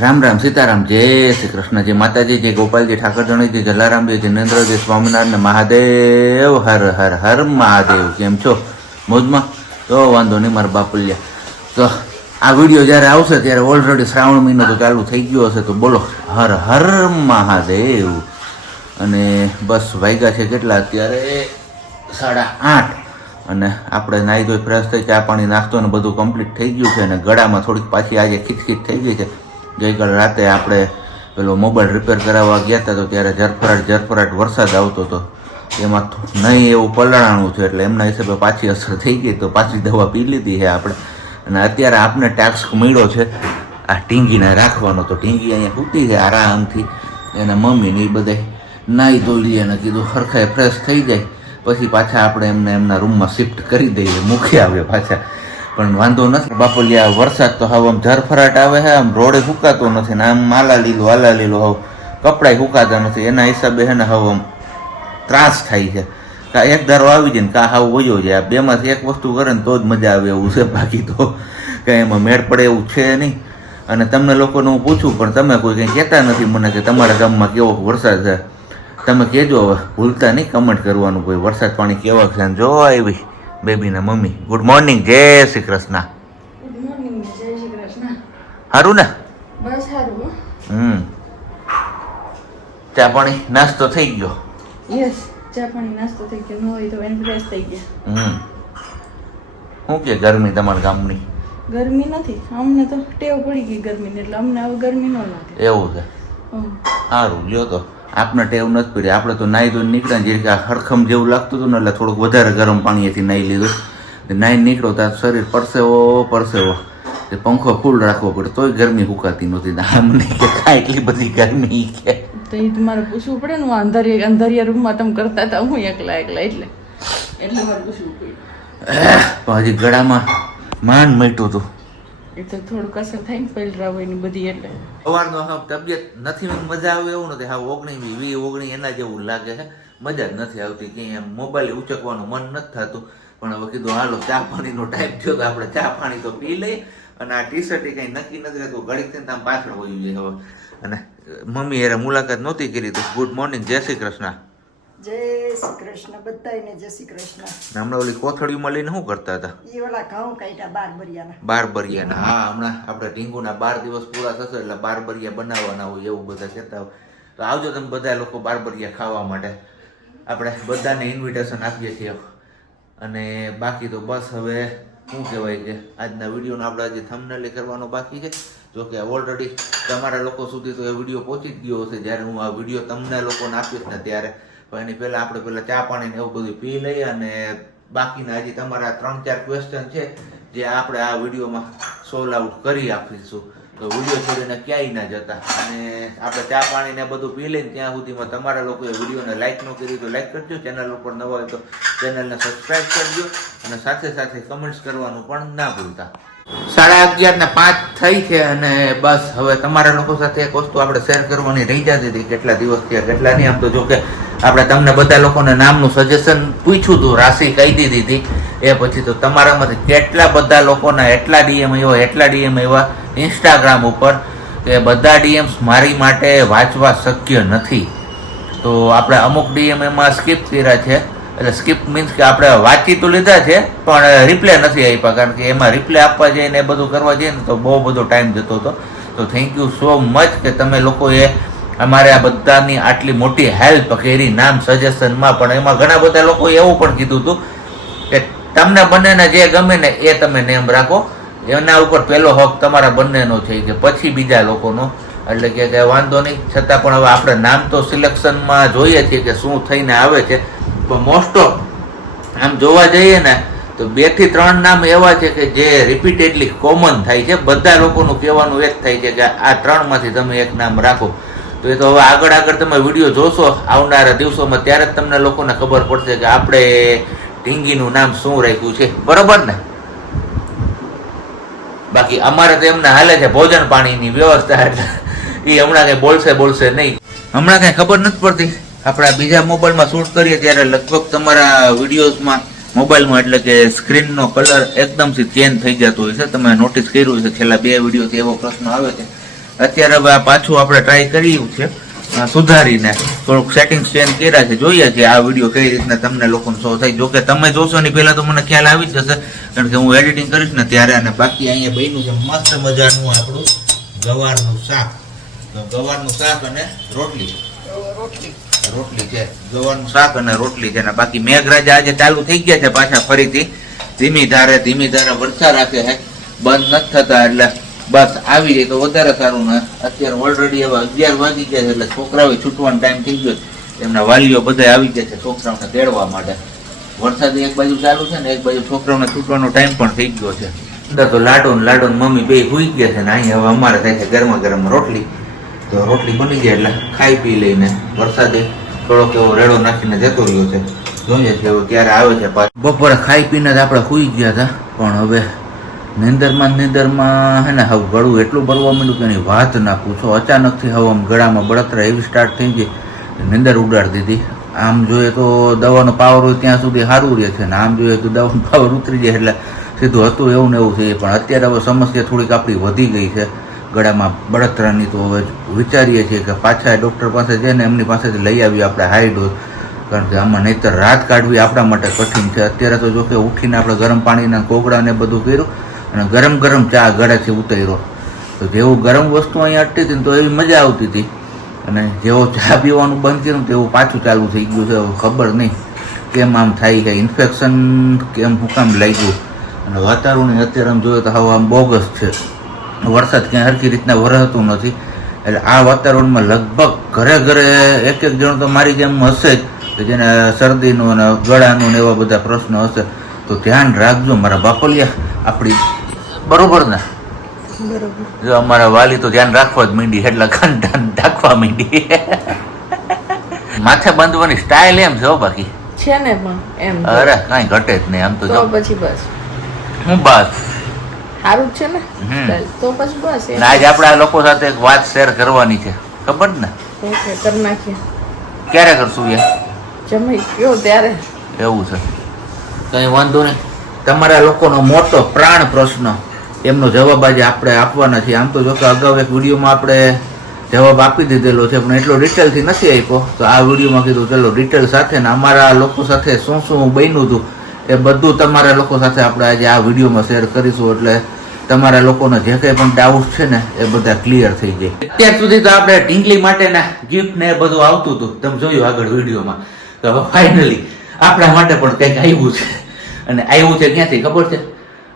રામ રામ સીતારામ જય શ્રી કૃષ્ણ જય માતાજી જય ગોપાલજી ઠાકરજણી જય જલારામજી જિનેન્દ્રજી સ્વામિનારાયણ મહાદેવ હર હર હર મહાદેવ. કેમ છો? મોજમાં? તો વાંધો નહીં મારા બાપુલિયા. તો આ વિડીયો જ્યારે આવશે ત્યારે ઓલરેડી શ્રાવણ મહિનો તો ચાલુ થઈ ગયો હશે. તો બોલો હર હર મહાદેવ. અને બસ વાગ્યા છે કેટલા અત્યારે 8:30 અને આપણે નાહી ધોઈ ફ્રેશ થઈ ચા પાણી નાસ્તો ને બધું કમ્પ્લીટ થઈ ગયું છે. અને ગળામાં થોડીક પાછી આજે ખીચખીચ થઈ ગઈ છે. ગઈકાલ રાતે આપણે પેલો મોબાઈલ રિપેર કરાવવા ગયા હતા તો ત્યારે ઝરફરાટ વરસાદ આવતો હતો. એમાં નહીં એવું પલળાણું છે એટલે એમના હિસાબે પાછી અસર થઈ ગઈ તો પાછી દવા પી લીધી છે આપણે. અને અત્યારે આપણે ટાસ્ક મળ્યો છે આ ઢીંગીને રાખવાનો. તો ઢીંગી અહીંયા સૂતી છે આરામથી. એના મમ્મીને એ બધા નાહી ધોઈ લઈએ અને કીધું સરખાએ ફ્રેશ થઈ જાય પછી પાછા આપણે એમને એમના રૂમમાં શિફ્ટ કરી દઈએ, મૂકી આવીએ પાછા. પણ વાંધો નથી બાપુલિયા, વરસાદ તો હવે આમ ઝરફરાટ આવે છે, આમ રોડે ફૂંકાતો નથી ને આમ આલા લીલો હવે કપડાય ફૂંકાતા નથી. એના હિસાબે છે ને હવે આમ ત્રાસ થાય છે. કા એક ધારો આવી જાય ને કા હાવ વયો જાય. આ બેમાંથી એક વસ્તુ કરે ને તો જ મજા આવે એવું છે, બાકી તો કંઈ એમાં મેળ પડે એવું છે નહીં. અને તમને લોકોને હું પૂછું પણ તમે કોઈ કંઈ કહેતા નથી મને કે તમારા ગામમાં કેવો વરસાદ છે. તમે કહેજો હવે, ભૂલતા નહીં કમેન્ટ કરવાનું કોઈ વરસાદ પાણી કેવા છે. જો આવી બેબીના મમ્મી. ગુડ મોર્નિંગ, જય શ્રી કૃષ્ણ. ગુડ મોર્નિંગ, જય શ્રી કૃષ્ણ. સારું ને? બસ સારું. ચા પાણી નાસ્તો થઈ ગયો? યસ, ચા પાણી નાસ્તો થઈ ગયો. ન હોય તો એને ફ્રેશ થઈ ગયા. શું કે ગરમી તમારા ગામની? ગરમી નથી, અમને તો ટેવ પડી ગઈ ગરમીની એટલે અમને હવે ગરમી ન લાગે. એવું છે? સારું લ્યો. તો આપણે ટેવ નથી પડી. આપણે તો નાહી ધોઈને નીકળ્યા જે કે હરખમ જેવું લાગતું હતું ને એટલે થોડુંક વધારે ગરમ પાણીથી નાહી લીધું. નાહી નીકળો ત્યાં શરીર પરસેવો તે પંખો ફૂલ રાખવો પડે તોય ગરમી ફૂંકાતી નહોતી. આમ નહીં કે કાંઈ એટલી બધી ગરમી કે તો એ તમારે પૂછવું પડે ને. અંધારિયા રૂમમાં તમે કરતા હતા, હું એકલા એટલે મારે પૂછવું પડ્યું. હજી ગળામાં માંડ મટ્યું હતું. એ તો થોડુંક અસર થાય ને પહેલા હોય ની બધી એટલે સવારનો તબિયત નથી મજા આવે એવું નથી. હા 19 એના જેવું લાગે છે. મજા જ નથી આવતી. ક્યાંય એમ મોબાઈલ ઉચકવાનું મન નથી થતું. પણ હવે કીધું હાલો ચા પાણીનો ટાઈમ થયો તો આપણે ચા પાણી તો પી લઈએ. અને આ ટી શર્ટ કંઈ નક્કી નથી રહેતું, ઘડીક થઈને આમ પાછળ વયું જાય હવે. અને મમ્મી યારે મુલાકાત નહોતી કરી તો ગુડ મોર્નિંગ, જય શ્રી કૃષ્ણ. જય શ્રી કૃષ્ણ બધાયને. જય શ્રી કૃષ્ણ. હમણાં ઓલી કોથળીમાં લઈને શું કરતા હતા? એ ઓલા ઘઉં કાઢ્યા બારબરિયાના. બારબરિયાના? હા, હમણાં આપણે ઢીંગુના 12 દિવસ પૂરા થશે એટલે બારબરિયા બનાવવાના હોય એવું બધા કહેતા હોય. તો આવજો તમે બધા લોકો બારબરિયા ખાવા માટે. આપણે બધાને ઇન્વિટેશન આપીએ છીએ. અને બાકી તો બસ હવે શું કહેવાય કે આજના વિડીયોનો આપણે આજે થંબનેલ કરવાનો બાકી છે. જો કે ઓલરેડી તમારા લોકો સુધી તો એ વિડીયો પહોંચી જ ગયો હશે જ્યારે હું આ વિડીયો તમને લોકોને આપીશ ને ત્યારે. પણ એની પહેલાં આપણે ચા પાણી ને એવું બધું પી લઈએ. અને બાકીના હજી તમારા 3-4 ક્વેશ્ચન છે જે આપણે આ વિડીયોમાં સોલ્વ આઉટ કરી આપીશું. તો વિડીયો છોડીને ક્યાંય ના જતા. અને આપણે ચા પાણી ને બધું પી લઈને ત્યાં સુધીમાં તમારા લોકોએ વિડીયોને લાઇક ન કરી તો લાઇક કરજો. ચેનલ ઉપર નવા હોય તો ચેનલને સબસ્ક્રાઈબ કરજો. અને સાથે સાથે કમેન્ટ્સ કરવાનું પણ ના ભૂલતા. 11:30 થઈ છે અને બસ હવે તમારા લોકો સાથે એક વસ્તુ આપણે શેર કરવાની રહી જતી હતી. કેટલા દિવસ થયા કેટલા નહીં. આમ તો જો કે આપણે તમને બધા લોકોને નામનું સજેશન પૂછ્યું હતું, રાશિ કહી દીધી હતી. એ પછી તો તમારામાંથી કેટલા બધા લોકોના એટલા ડીએમ આવ્યા ઇન્સ્ટાગ્રામ ઉપર કે બધા ડીએમ્સ મારી માટે વાંચવા શક્ય નથી. તો આપણે અમુક ડીએમ એમાં સ્કીપ કર્યા છે. એટલે સ્કીપ મીન્સ કે આપણે વાંચી તો લીધા છે પણ રિપ્લે નથી આપ્યા. કારણ કે એમાં રિપ્લે આપવા જઈએ ને એ બધું કરવા જઈએ ને તો બહુ બધો ટાઈમ જતો હતો. તો થેન્ક યુ સો મચ કે તમે લોકોએ અમારે આ બધાની આટલી મોટી હેલ્પ કરી નામ સજેશનમાં. પણ એમાં ઘણા બધા લોકોએ એવું પણ કીધું હતું કે તમને બંનેને જે ગમે ને એ તમે નેમ રાખો, એના ઉપર પહેલો હક તમારા બંનેનો છે કે પછી બીજા લોકોનો. એટલે કે વાંધો નહીં, છતાં પણ હવે આપણે નામ તો સિલેક્શનમાં જોઈએ છીએ કે શું થઈને આવે છે. પણ મોસ્ટ ઓફ આમ જોવા જઈએ ને તો 2 થી 3 નામ એવા છે કે જે રિપીટેડલી કોમન થાય છે. બધા લોકોનું કહેવાનું એક થાય છે કે આ 3 માંથી તમે એક નામ રાખો. તો એ તો હવે આગળ તમે વિડીયો જોશો આવનારા દિવસોમાં ત્યારે જ તમને લોકોને ખબર પડશે કે આપણે ઢીંગીનું નામ શું રાખ્યું છે. બરોબર ને? બાકી અમારે તો એમને હાલે છે ભોજન પાણીની વ્યવસ્થા એટલે એ હમણાં કંઈ બોલશે નહીં. હમણાં કંઈ ખબર નથી પડતી. આપણે બીજા મોબાઈલમાં શૂટ કરીએ ત્યારે લગભગ તમારા વિડીયોઝમાં મોબાઈલમાં એટલે કે સ્ક્રીનનો કલર એકદમથી ચેન્જ થઈ જતો હોય છે. તમે નોટિસ કર્યું છે છેલ્લા 2 વિડીયોથી એવો પ્રશ્ન આવે છે. અત્યારે હવે આ પાછું આપણે ટ્રાય કર્યું છે સુધારીને થોડુંક સેટિંગ ચેન્જ કર્યા છે. જોઈએ છીએ આ વિડીયો કઈ રીતના તમને લોકોને શો થાય. જોકે તમે જોશો ને પહેલા તો મને ખ્યાલ આવી જ જશે, કારણ કે હું એડિટિંગ કરીશ ને ત્યારે. અને બાકી અહીંયા બન્યું છે મસ્ત મજાનું આપણું ગવારનું શાક. તો ગવારનું શાક અને રોટલી છે, ગવારનું શાક અને રોટલી છે. અને બાકી મેઘરાજા આજે ચાલુ થઈ ગયા છે પાછા ફરીથી ધીમી ધારે વરસાદ રાખે છે, બંધ નથી થતા. એટલે બસ આવી જાય તો વધારે સારું ને. અત્યારે ઓલરેડી હવે 11 વાગી ગયા છે, એટલે છોકરાઓ છૂટવાનો ટાઈમ થઈ ગયો. એમના વાલીઓ બધા આવી ગયા છે છોકરાઓને તેડવા માટે. વરસાદ એક બાજુ ચાલુ છે ને એક બાજુ છોકરાઓને છૂટવાનો ટાઈમ પણ થઈ ગયો છે. અંદર તો લાડો ને મમ્મી બે સુઈ ગયા છે ને અહીંયા હવે અમારે થાય છે ગરમા ગરમ રોટલી. તો રોટલી બની જાય એટલે ખાઈ પી લઈને વરસાદે થોડોક એવો રેડો નાખીને જતો રહ્યો છે. જોઈએ છે હવે ક્યારે આવે છે પાછું. બપોરે ખાઈ પીને જ આપણે સુઈ ગયા હતા, પણ હવે નીંદરમાં હે ને હવે ગળું એટલું ભરવા માંડ્યું કે એની વાત ના પૂછો. અચાનકથી હવે આમ ગળામાં બળતરા એવી સ્ટાર્ટ થઈ ગઈ, નીંદર ઉડાડી દીધી. આમ જોઈએ તો દવાનો પાવર હોય ત્યાં સુધી સારું રહે છે ને આમ જોઈએ તો દવાનો પાવર ઉતરી જાય એટલે સીધું હતું એવું ને એવું છે. પણ અત્યારે હવે સમસ્યા થોડીક આપણી વધી ગઈ છે ગળામાં બળતરાની. તો હવે વિચારીએ છીએ કે પાછા ડૉક્ટર પાસે જઈને એમની પાસેથી લઈ આવીએ આપણે હાઈ ડોઝ, કારણ કે આમાં નહીંતર રાત કાઢવી આપણા માટે કઠિન છે. અત્યારે તો જો કે ઉઠીને આપણે ગરમ પાણીના કોગળા ને બધું કર્યું અને ગરમ ચા ગળાથી ઉતાર્યો. તો જેવું ગરમ વસ્તુ અહીંયા અટતી હતી ને તો એવી મજા આવતી હતી, અને જેવો ચા પીવાનું બંધ કર્યું તેવું પાછું ચાલુ થઈ ગયું છે. ખબર નહીં કેમ આમ થાય છે, ઇન્ફેક્શન કેમ હું કામ લાગ્યું. અને વાતાવરણ અત્યારે આમ જોઈએ તો હવે આમ બોગસ છે. વરસાદ ક્યાંય સરખી રીતના વરસતું નથી, એટલે આ વાતાવરણમાં લગભગ ઘરે એક જણ તો મારી જેમ હશે જ કે જેને શરદીનું અને ગળાનું ને એવા બધા પ્રશ્નો હશે. તો ધ્યાન રાખજો મારા બાપલિયા આપણી, બરોબર ને? જો અમારા વાલી તો ધ્યાન રાખવા જ માંડી, એટલે કંટાન ઢાંકવા માંડી. માથે બાંધવાની સ્ટાઇલ એમ છે બાકી છે ને પણ એમ અરે કાંઈ ઘટે જ નહીં. આમ તો જો પછી બસ હું બસ સારું જ છે ને તો પછી બસ. આજે આપણે આ લોકો સાથે એક વાત શેર કરવાની છે, ખબર ને? ઓકે, કરી નાખીએ. ક્યારે કરશું યાર? જમાઈ ગયો ત્યારે. એવું છે, કઈ વાંધો નહીં. તમારા લોકોનો મોટો પ્રાણ પ્રશ્ન, એમનો જવાબ આજે આપણે આપવાના છીએ. આમ તો જો કે અગાઉ એક વિડીયોમાં આપણે જવાબ આપી દીધેલો છે, પણ એટલો ડિટેલથી નથી આપ્યો. તો આ વિડીયોમાં કીધું ચલો ડિટેલ સાથે ને અમારા લોકો સાથે શું બન્યું હતું એ બધું તમારા લોકો સાથે આપણે આજે આ વિડીયોમાં શેર કરીશું. એટલે તમારા લોકોને જે કંઈ પણ ડાઉટ છે ને એ બધા ક્લિયર થઈ જાય. અત્યાર સુધી તો આપણે ઢીંગલી માટેના ગિફ્ટ ને એ બધું આવતું હતું, તમે જોયું આગળ વિડીયોમાં. તો હવે ફાઇનલી આપણા માટે પણ કંઈક આવ્યું છે. અને આવ્યું છે ક્યાંથી ખબર છે?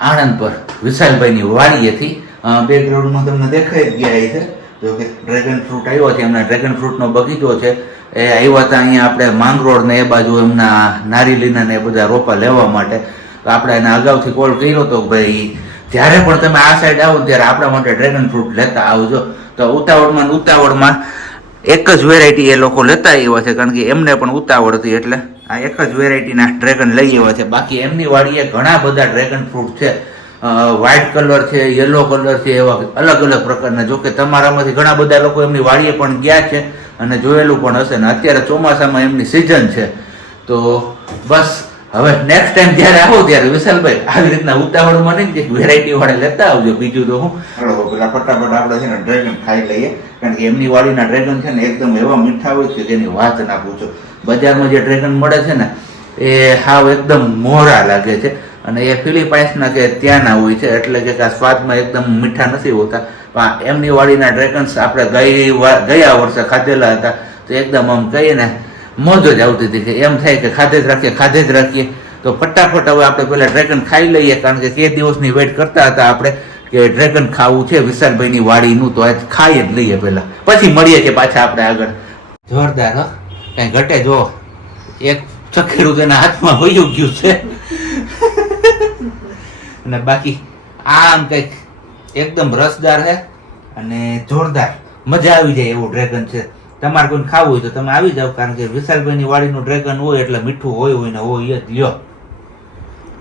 આણંદ પર વિશાલભાઈની વાડીએથી. બેકગ્રાઉન્ડમાં તમને દેખાઈ જ ગયા છે જો કે ડ્રેગન ફ્રૂટ આવ્યો છે. એમના ડ્રેગન ફ્રૂટનો બગીચો છે. એ આવ્યા હતા અહીંયા આપણે માંગરોળ ને એ બાજુ એમના નારીલીના ને એ બધા રોપા લેવા માટે. તો આપણે એને અગાઉથી કોલ કર્યો હતો ભાઈ જ્યારે પણ તમે આ સાઈડ આવો ત્યારે આપણા માટે ડ્રેગન ફ્રૂટ લેતા આવજો. તો ઉતાવળમાં એક જ વેરાયટી એ લોકો લેતા આવ્યા છે, કારણ કે એમને પણ ઉતાવળ હતી એટલે આ એક જ વેરાયટીના ડ્રેગન લઈ આવ્યા છે. બાકી એમની વાડીએ ઘણા બધા ડ્રેગન ફ્રૂટ છે, વ્હાઇટ કલર છે, યલો કલર છે, એવા અલગ અલગ પ્રકારના. જો કે તમારામાંથી ઘણા બધા લોકો એમની વાડીએ પણ ગયા છે અને જોયેલું પણ હશે. ને અત્યારે ચોમાસામાં એમની સિઝન છે. તો બસ હવે નેક્સ્ટ ટાઈમ જ્યારે આવો ત્યારે વિશાલભાઈ આવી રીતના ઉતાવળમાં નહીં વેરાયટી વાળે લેતા આવજો. બીજું તો હું પેલા ફટાફટ આપણે છે ને ડ્રેગન ખાઈ લઈએ, કારણ કે એમની વાડીના ડ્રેગન છે ને એકદમ એવા મીઠા હોય છે જેની વાત ના પૂછો. બજારમાં જે ડ્રેગન મળે છે ને એ હાવ એકદમ મોરા લાગે છે, અને એ ફિલિપાઇન્સના કે ત્યાંના હોય છે, એટલે કે આ સ્વાદમાં એકદમ મીઠા નથી હોતા. પણ એમની વાડીના ડ્રેગન્સ આપણે ગયા વર્ષે ખાધેલા હતા, તો એકદમ આમ કહીએ ને મોજ જ આવતી હતી કે એમ થાય કે ખાધે જ રાખીએ. તો ફટાફટ હવે આપણે પેલા ડ્રેગન ખાઈ લઈએ, કારણ કે તે દિવસની વેઇટ કરતા હતા આપણે કે ડ્રેગન ખાવું છે વિશાલભાઈની વાડીનું. તો આજ ખાઈ જ લઈએ પેલા, પછી મળીએ છીએ પાછા આપણે આગળ. જોરદાર હો, કઈ ઘટે. જો એક ચખેડું તેના હાથમાં હોઈ ગયું છે અને બાકી આમ કઈક એકદમ રસદાર છે અને જોરદાર મજા આવી જાય એવું ડ્રેગન છે. તમારે કોઈને ખાવું હોય તો તમે આવી જાવ, કારણ કે વિશાલભાઈની વાડીનું ડ્રેગન હોય એટલે મીઠું હોય ને હોય જ લ્યો.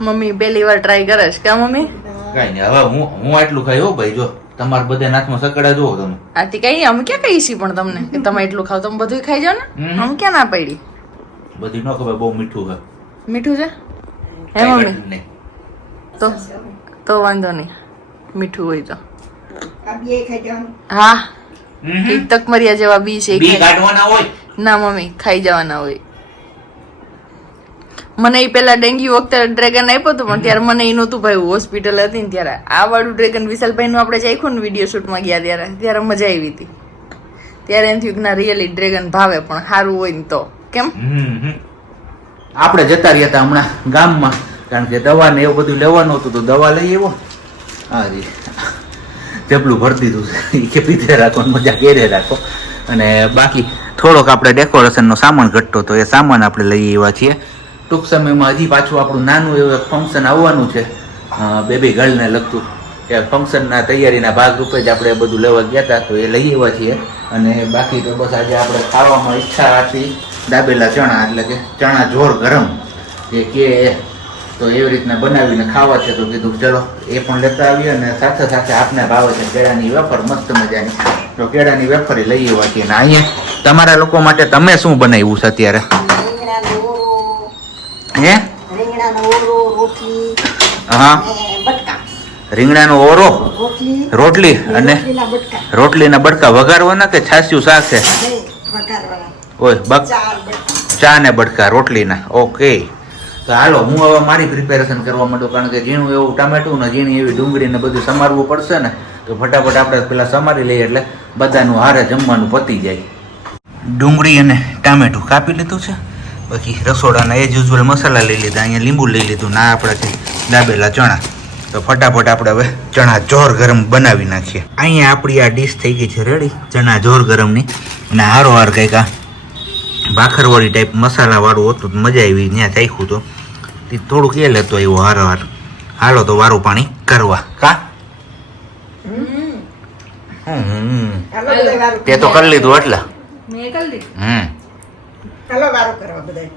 મમ્મી પહેલી વાર ટ્રાય કરે છે કે મમ્મી? કઈ નહીં, હવે હું આટલું ખાઈ હો ભાઈ. જો તમારે બધા નાથમાં સકડા જોવો તમે. આથી કઈ અમે ક્યાં કહીએ છીએ પણ તમને કે તમે એટલું ખાવ, તમે બધું ખાઈ જાવ ને. અમે ક્યાં ના પડી? બધી ન ખબર, બહુ મીઠું છે. મીઠું છે હે મમ્મી? તો વાંધો નહીં, મીઠું હોય તો. આ બે ખાઈ જવાનું. હા એક તકમરિયા જેવા બી છે બી કાઢવાના હોય. ના મમ્મી ખાઈ જવાના હોય. મને એ પેલા ડેન્ગ્યુ વખતે ડ્રેગન આપ્યું હતું પણ ત્યારે મને એ નહોતું ભાઈ હોસ્પિટલ હતી ને ત્યારે આ વાળું ડ્રેગન વિશાલભાઈ નું આપણે ચાખ્યું ને વિડીયો શૂટમાં ગયા ત્યારે મજા આવી હતી. ત્યારે એમ થયું કે ના રિયલી ડ્રેગન ભાવે પણ સારું હોય ને તો કેમ. આપણે જતા રહ્યા હતા હમણાં ગામમાં કારણ કે દવા ને એવું બધું લેવાનું હતું તો દવા લઈ આવ્યો. હાજી જબલું ભરી દીધું છે કે પીધે રાખો મજા ઘેરે રાખો. અને બાકી થોડોક આપણે ડેકોરેશનનો સામાન ઘટતો તો એ સામાન આપણે લઈ આવ્યા છીએ. ટૂંક સમયમાં હજી પાછું આપણું નાનું એવું એક ફંક્શન આવવાનું છે બેબી ગર્લને લગતું. એ ફંક્શનના તૈયારીના ભાગરૂપે જ આપણે બધું લેવા ગયા હતા તો એ લઈ આવ્યા છીએ. અને બાકી તો બસ આજે આપણે ખાવામાં ઈચ્છા હતી દાબેલા ચણા એટલે કે ચણા જોર ગરમ જે કે તો એવી રીતના બનાવીને ખાવા છે તો કીધું ચલો એ પણ લેતા આવીએ. અને સાથે સાથે આપને ભાવે છે કેળાની વેફર મસ્ત મજાની તો કેળાની વેફર લઈ આવ્યા છીએ. અને અહીંયા તમારા લોકો માટે તમે શું બનાવ્યું છે અત્યારે? હે રીંગણાનો ઓરો, રોટલી હા અને બટકા. રીંગણાનો ઓરો રોટલી રોટલી અને રોટલીના બટકા. રોટલીના બટકા વઘારવાના કે છાસ્યું શાક છે? બે વઘારવાના. ઓય બક ચાર બટકા. ચા ને બટકા રોટલીના. ઓકે તો હાલો હું હવે મારી પ્રિપેરેશન કરવા માંડું કારણ કે ઝીણું એવું ટામેટું ને ઝીણી એવી ડુંગળી ને બધું સમારવું પડશે ને તો ફટાફટ આપણે પેલા સમારી લઈએ એટલે બધાનું હારે જમવાનું પતી જાય. ડુંગળી અને ટામેટું કાપી લીધું છે. બાકી રસોડાના એજ યુઝ્યુઅલ મસાલા લઈ લીધા. અહીંયા લીંબુ લઈ લીધું. ના આપણા છે દાબેલા ચણા તો ફટાફટ આપણે હવે ચણા જોર ગરમ બનાવી નાખીએ. અહીંયા આપણી આ ડીશ થઈ ગઈ છે રેડી ચણા જોર ગરમની. અને હારોહાર કંઈક આ ભાખરવાળી ટાઈપ મસાલાવાળું હતું મજા આવી ત્યાં ચાખ્યું તો થોડુંક એ લેતો એવો હારોહાર. હાલો તો વારું પાણી કરવા કા હાલો બધાય વારું તે તો કરી લીધું એટલે મેં કરી લીધું. હાલો વારું કરવા બધાય.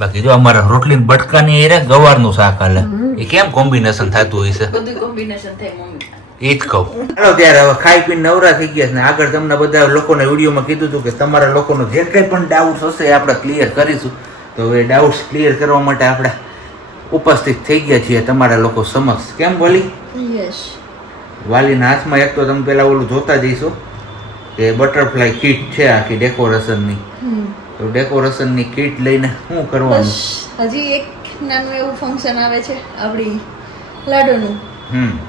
બાકી જો અમારા રોટલી બટકાની એ રે ગવારનું શાક હાલે એ કેમ કોમ્બિનેશન થતું હોય છે બધું કોમ્બિનેશન થાય મમ્મી. એ જ કહું. ચાલો ત્યારે હવે ખાઈ પીને નવરા થઈ ગયા છે ને આગળ તમને બધા લોકોને વિડીયોમાં કીધું હતું કે તમારા લોકોનો જે કંઈ પણ ડાઉટ હશે એ આપણે ક્લિયર કરીશું. તો એ ડાઉટ્સ ક્લિયર કરવા માટે આપણે ઉપસ્થિત થઈ ગયા છીએ તમારા લોકો સમક્ષ. કેમ બોલી? યસ. વાલીના હાથમાં એક તો તમે પેલા ઓલું જોતા જઈશો કે બટરફ્લાય કીટ છે આખી ડેકોરેશનની. તો ડેકોરેશનની કીટ લઈને શું કરવાનું? બસ હજી એક નાનું એવું ફંક્શન આવે છે આપણી લાડુનું.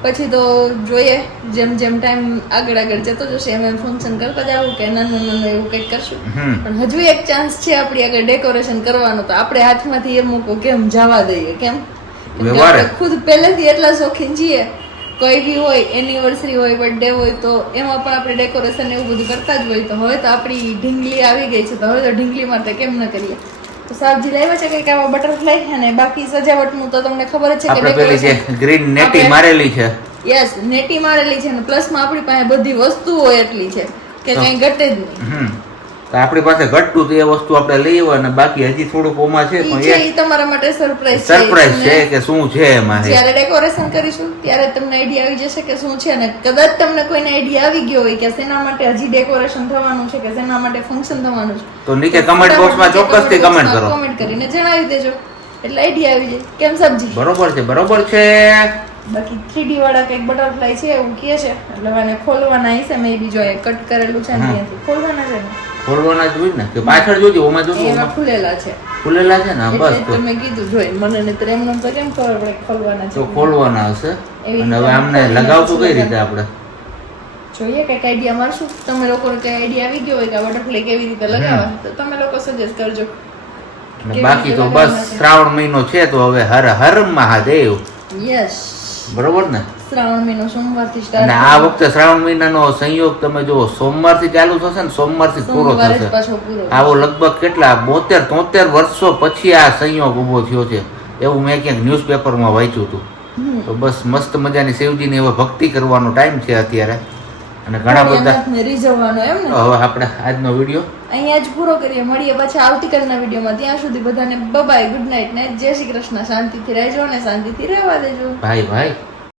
પછી તો જોઈએ જેમ જેમ ટાઈમ આગળ જતો જશે એમ એમ ફંક્શન કરતા જાવું કે નાનું નાનું એવું કંઈક કરશું. પણ હજુ એક ચાન્સ છે આપણી આગળ ડેકોરેશન કરવાનો તો આપણે હાથમાંથી એ મૂકો કેમ જવા દઈએ કેમ? કેમ કે આપણે ખુદ પહેલેથી એટલા શોખીન છીએ. કોઈ બી હોય એનિવર્સરી હોય બર્થડે હોય તો એમાં પણ આપણે ડેકોરેશન એવું બધું કરતા જ હોય. તો હવે તો આપણી ઢીંગલી આવી ગઈ છે તો હવે તો ઢીંગલી માટે કેમ ન કરીએ. તો સાબજી લાવ્યા છે કંઈક આવા બટરફ્લાય અને બાકી સજાવટનું તો તમને ખબર જ છે કે આપણે પેલી જે ગ્રીન નેટી મારેલી છે. યસ નેટી મારેલી છે અને પ્લસમાં આપણી પાસે બધી વસ્તુઓ એટલી છે કે કંઈ ઘટે જ નહીં. તો આપણી પાસે ઘટતું તો એ વસ્તુ આપણે લઈ આવ્યા અને બાકી હજી થોડુંક ઓમાં છે પણ એ તમારા માટે સરપ્રાઈઝ છે કે શું છે એમાં. જ્યારે ડેકોરેશન કરીશું ત્યારે તમને આઈડિયા આવી જશે કે શું છે. અને કદાચ તમને કોઈને આઈડિયા આવી ગયો હોય કે શેના માટે હજી ડેકોરેશન થવાનું છે કે શેના માટે ફંક્શન થવાનું છે તો નીચે કમેન્ટ બોક્સમાં ચોક્કસથી કમેન્ટ કરો. કમેન્ટ કરીને જણાવી દેજો એટલે આઈડિયા આવી જાય. કેમ સબ્જી? બરોબર છે. બાકી 3D વાળા કંઈક બટરફ્લાય છે એવું કહે છે એટલે મને ખોલવાના હશે. મેં બી જો કટ કરેલું છે ને ત્યાંથી ખોલવાના છે ને ખોલવાના જ હોય ને કે પાછળ જોજો ઓમાં જોજો એમાં ખુલેલા છે. ખુલેલા છે ને બસ તો તમે કીધું જોઈ મને ને એમને તો કેમ ખબર પડે ખોલવાના છે તો ખોલવાના હશે. અને હવે આમને લગાવશું કઈ રીતે આપણે જોઈએ કઈક આઈડિયા મારશું. તમે લોકોને કઈ આઈડિયા આવી ગયો હોય કે બટરફ્લાય કેવી રીતે લગાવવા તો તમે લોકો સજેસ્ટ કરજો. બાકી તો બસ શ્રાવણ મહિનો છે તો હવે હર હર મહાદેવ. યસ બરોબર ને? શ્રાવણ મહિનો સોમવારથી અને સ્ટાર્ટ. આ વખતે શ્રાવણ મહિનાનો સંયોગ તમે જુઓ સોમવારથી ચાલુ થશે ને સોમવારથી પૂરો થશે. આવો લગભગ કેટલા 72-73 વર્ષો પછી આ સંયોગ ઉભો થયો છે એવું મેં ક્યાંક ન્યૂઝપેપરમાં વાંચ્યું હતું. તો બસ મસ્ત મજાની શિવજીની હવે ભક્તિ કરવાનો ટાઈમ છે અત્યારે. અને ઘણા બધા રીઝવવાનો એમ ને. હવે આપણે આજનો વિડીયો અહીંયા જ પૂરો કરીએ. મળીએ પાછા આવતીકાલના વિડીયોમાં. ત્યાં સુધી બધાને બાય ગુડ નાઇટ ને જય શ્રી કૃષ્ણ. શાંતિથી રહેજો અને શાંતિથી રહેવા દેજો. ભાઈ